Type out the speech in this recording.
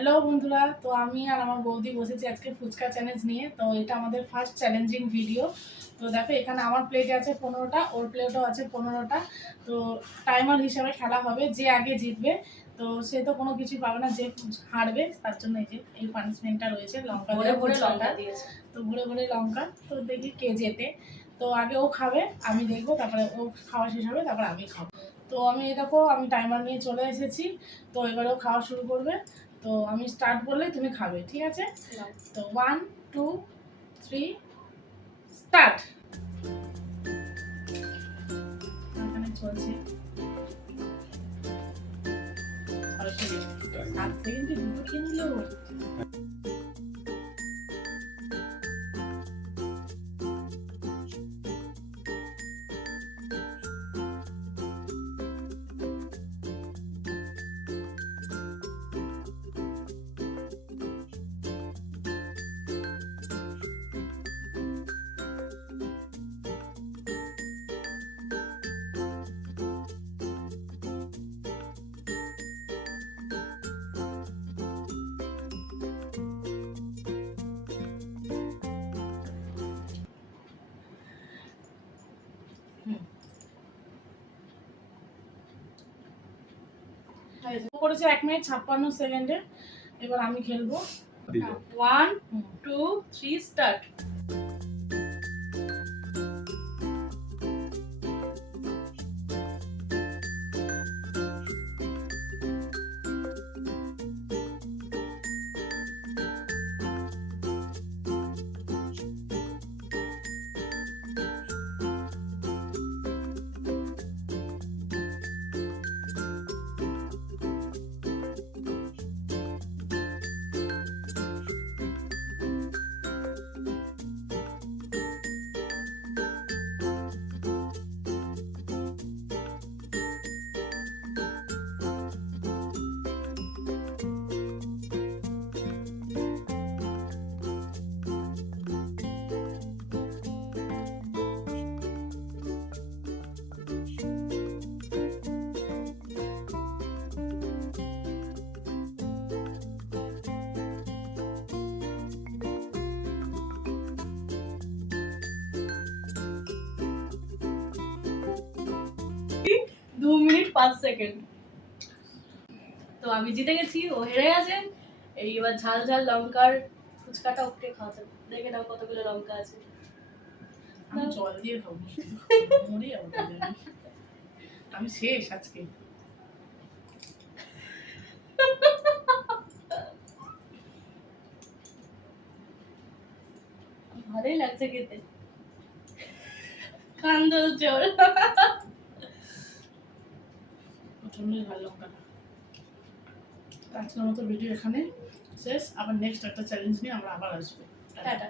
Hello বন্ধুরা, তো আমি আর আমার বৌদি বসেছি আজকে ফুচকা চ্যালেঞ্জ নিয়ে। তো এটা আমাদের ফার্স্ট চ্যালেঞ্জিং ভিডিও। তো দেখো এখানে আমার প্লেটে আছে 15টা, ওর প্লেটও আছে 15টা। তো টাইমার হিসাবে খেলা হবে, যে আগে জিতবে তো সে তো কোনো কিছু পাবে না, যে হারবে তার জন্য এই পানিশমেন্টটা রয়েছে, লঙ্কা ভরে ভরে লঙ্কা দিয়েছে। তো ভরে ভরে লঙ্কা। তো দেখি কে জেতে। তো আগে ও খাবে, আমি দেখবো, তারপরে ও খাওয়া শেষ হবে, তারপরে আমি খাবো। তো আমি দেখো আমি টাইমার নিয়ে চলে এসেছি। তো এবারেও খাওয়া শুরু করবে। তো আমি স্টার্ট বললে তুমি খাবে, ঠিক আছে? তো 1 2 3 স্টার্ট। এখানে চলছে 7 সেকেন্ডে দুটো খেয়ে নিল। করেছে 1 মিনিট 56 সেকেন্ডে। এবার আমি খেলবো। 1 2 3 স্টার্ট। দু মিনিট 5 সেকেন্ড। তো আমি জিতে গেছি, ও হেরে গেছে। এইবার ঝাল ঝাল লঙ্কার ফুচকাটা ওকে খাওয়াতে। দেখে নাও কতগুলো লঙ্কা আছে। আমি জল দিয়ে খাবো, মরে যাবো তাহলে আমি শেষ আজকে। ভালোই লাগছে খেতে, কান জ্বলছে ওর। প্রচন্ডই ভালো লঙ্কাটা। আজকের মতো ভিডিও এখানে শেষ। আবার নেক্সট একটা চ্যালেঞ্জ নিয়ে আমরা আবার আসবো। টাটা।